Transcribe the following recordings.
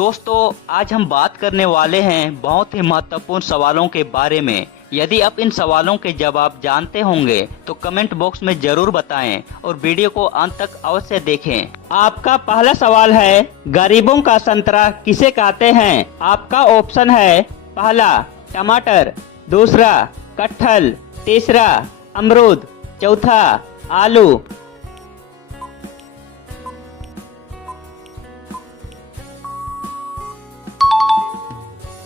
दोस्तों, आज हम बात करने वाले हैं बहुत ही महत्वपूर्ण सवालों के बारे में। यदि आप इन सवालों के जवाब जानते होंगे तो कमेंट बॉक्स में जरूर बताएं और वीडियो को अंत तक अवश्य देखें। आपका पहला सवाल है, गरीबों का संतरा किसे कहते हैं? आपका ऑप्शन है पहला टमाटर, दूसरा कटहल, तीसरा अमरूद, चौथा आलू।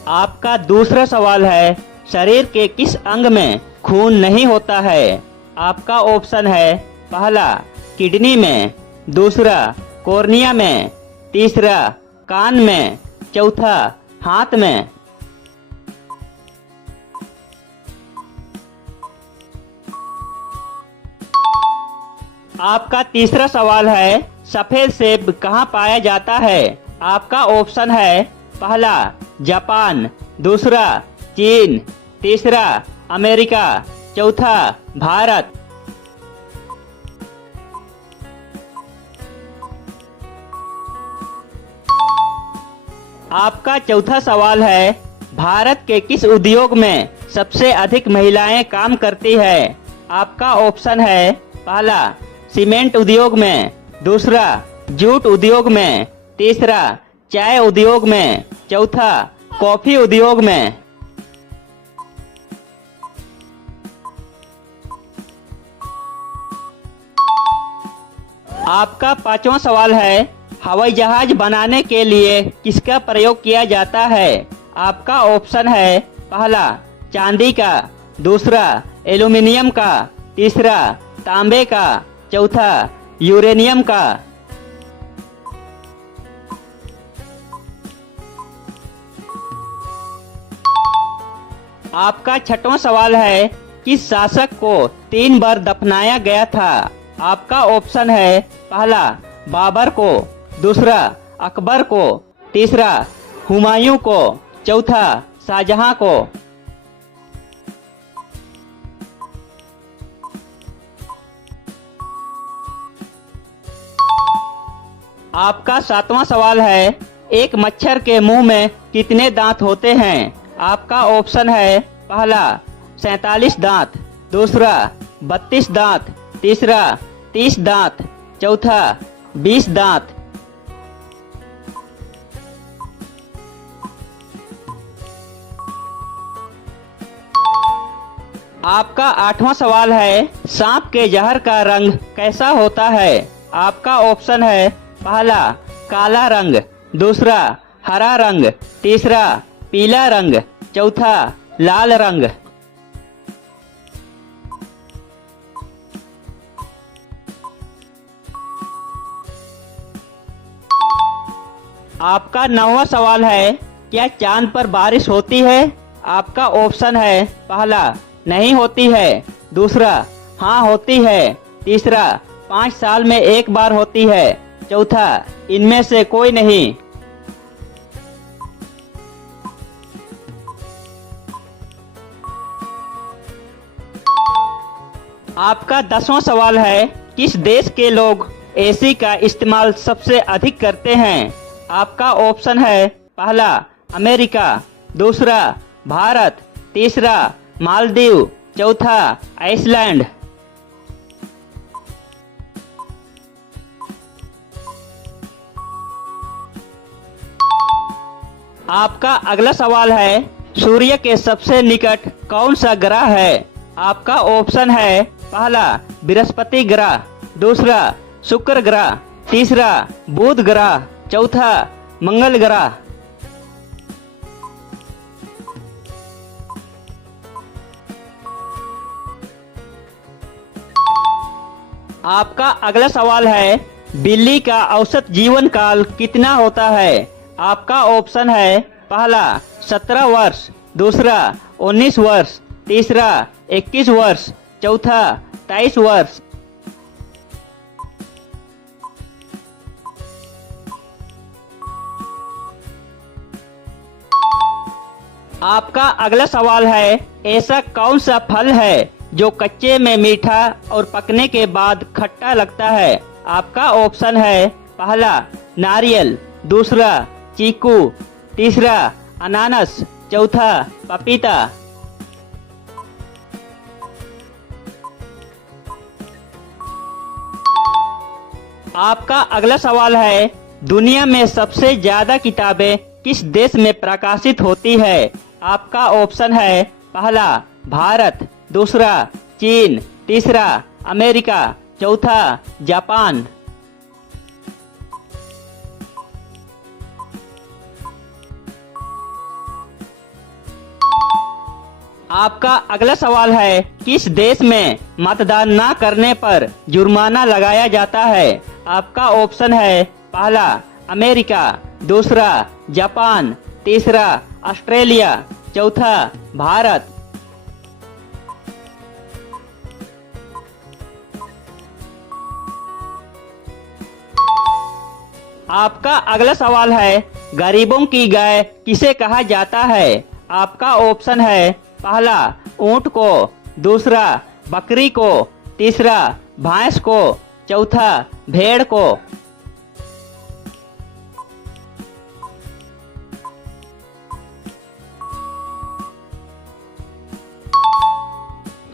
आपका दूसरा सवाल है, शरीर के किस अंग में खून नहीं होता है? आपका ऑप्शन है पहला किडनी में, दूसरा कॉर्निया में, तीसरा कान में, चौथा हाथ में। आपका तीसरा सवाल है, सफेद सेब कहाँ पाया जाता है? आपका ऑप्शन है पहला जापान, दूसरा चीन, तीसरा अमेरिका, चौथा भारत। आपका चौथा सवाल है, भारत के किस उद्योग में सबसे अधिक महिलाएं काम करती है? आपका ऑप्शन है पहला सीमेंट उद्योग में, दूसरा जूट उद्योग में, तीसरा चाय उद्योग में, चौथा कॉफी उद्योग में। आपका पांचवा सवाल है, हवाई जहाज बनाने के लिए किसका प्रयोग किया जाता है? आपका ऑप्शन है पहला चांदी का, दूसरा एल्यूमिनियम का, तीसरा तांबे का, चौथा यूरेनियम का। आपका छठवां सवाल है, किस शासक को 3 बार दफनाया गया था? आपका ऑप्शन है पहला बाबर को, दूसरा अकबर को, तीसरा हुमायूं को, चौथा शाहजहां को। आपका सातवां सवाल है, एक मच्छर के मुंह में कितने दांत होते हैं? आपका ऑप्शन है पहला 47 दांत, दूसरा 32 दांत, तीसरा 30 दांत, चौथा 20 दांत। आपका आठवां सवाल है, सांप के जहर का रंग कैसा होता है? आपका ऑप्शन है पहला काला रंग, दूसरा हरा रंग, तीसरा पीला रंग, चौथा लाल रंग। आपका 9वां सवाल है, क्या चांद पर बारिश होती है? आपका ऑप्शन है पहला नहीं होती है, दूसरा हाँ होती है, तीसरा 5 साल में एक बार होती है, चौथा इनमें से कोई नहीं। आपका 10वां सवाल है, किस देश के लोग एसी का इस्तेमाल सबसे अधिक करते हैं? आपका ऑप्शन है पहला अमेरिका, दूसरा भारत, तीसरा मालदीव, चौथा आइसलैंड। आपका अगला सवाल है, सूर्य के सबसे निकट कौन सा ग्रह है? आपका ऑप्शन है पहला बृहस्पति ग्रह, दूसरा शुक्र ग्रह, तीसरा बुध ग्रह, चौथा मंगल ग्रह। आपका अगला सवाल है, बिल्ली का औसत जीवन काल कितना होता है? आपका ऑप्शन है पहला 17 वर्ष, दूसरा 19 वर्ष, तीसरा 21 वर्ष, चौथा 23 वर्ष। आपका अगला सवाल है, ऐसा कौन सा फल है जो कच्चे में मीठा और पकने के बाद खट्टा लगता है? आपका ऑप्शन है पहला नारियल, दूसरा चीकू, तीसरा अनानास, चौथा पपीता। आपका अगला सवाल है, दुनिया में सबसे ज्यादा किताबें किस देश में प्रकाशित होती है? आपका ऑप्शन है पहला भारत, दूसरा चीन, तीसरा अमेरिका, चौथा जापान। आपका अगला सवाल है, किस देश में मतदान न करने पर जुर्माना लगाया जाता है? आपका ऑप्शन है पहला अमेरिका, दूसरा जापान, तीसरा ऑस्ट्रेलिया, चौथा भारत। आपका अगला सवाल है, गरीबों की गाय किसे कहा जाता है? आपका ऑप्शन है पहला ऊंट को, दूसरा बकरी को, तीसरा भैंस को, चौथा भेड़ को।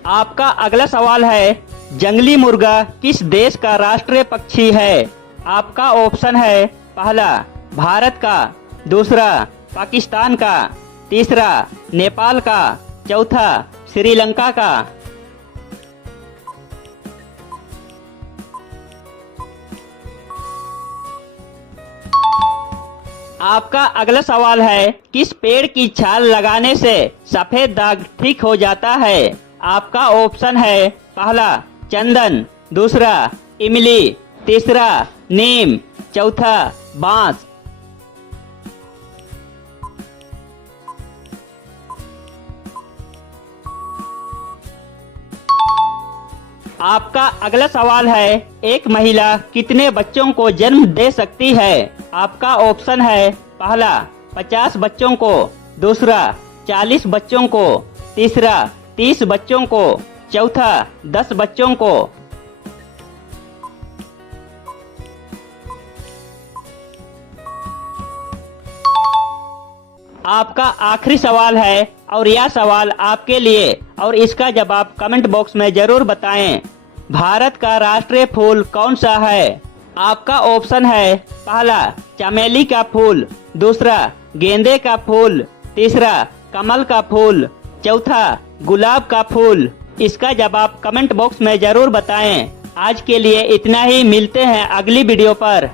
आपका अगला सवाल है, जंगली मुर्गा किस देश का राष्ट्रीय पक्षी है? आपका ऑप्शन है पहला भारत का, दूसरा पाकिस्तान का, तीसरा नेपाल का, चौथा श्रीलंका का। आपका अगला सवाल है, किस पेड़ की छाल लगाने से सफेद दाग ठीक हो जाता है? आपका ऑप्शन है पहला चंदन, दूसरा इमली, तीसरा नीम, चौथा बांस। आपका अगला सवाल है, एक महिला कितने बच्चों को जन्म दे सकती है? आपका ऑप्शन है पहला 50 बच्चों को, दूसरा 40 बच्चों को, तीसरा 30 बच्चों को, चौथा 10 बच्चों को। आपका आखिरी सवाल है और यह सवाल आपके लिए, और इसका जवाब कमेंट बॉक्स में जरूर बताएं। भारत का राष्ट्रीय फूल कौन सा है? आपका ऑप्शन है पहला चमेली का फूल, दूसरा गेंदे का फूल, तीसरा कमल का फूल, चौथा गुलाब का फूल। इसका जवाब कमेंट बॉक्स में जरूर बताएं। आज के लिए इतना ही, मिलते हैं अगली वीडियो पर।